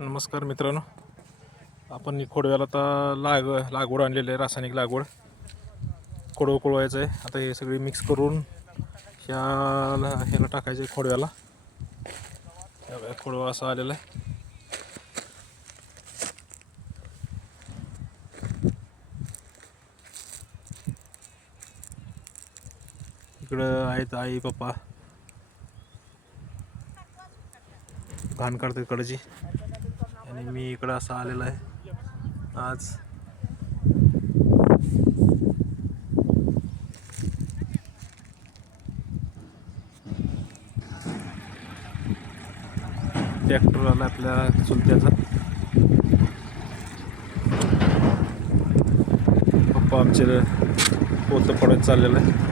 नमस्कार मित्रांनो, आपण खोडव्याला आता लागवड आणलेली आहे, रासायनिक लागवड. खोडवं कोळवायचं आहे. आता हे सगळे मिक्स करून ह्याला टाकायचं आहे खोडव्याला. खोडवा असा आलेला आहे. इकडं आहेत आई पप्पा, घाण काढतात इकडची, आणि मी इकडं असं आलेला आहे आज. ट्रॅक्टर आला आपल्या चुलत्याचा. पप्पा आमचे पोतं पडत चाललेलं आहे.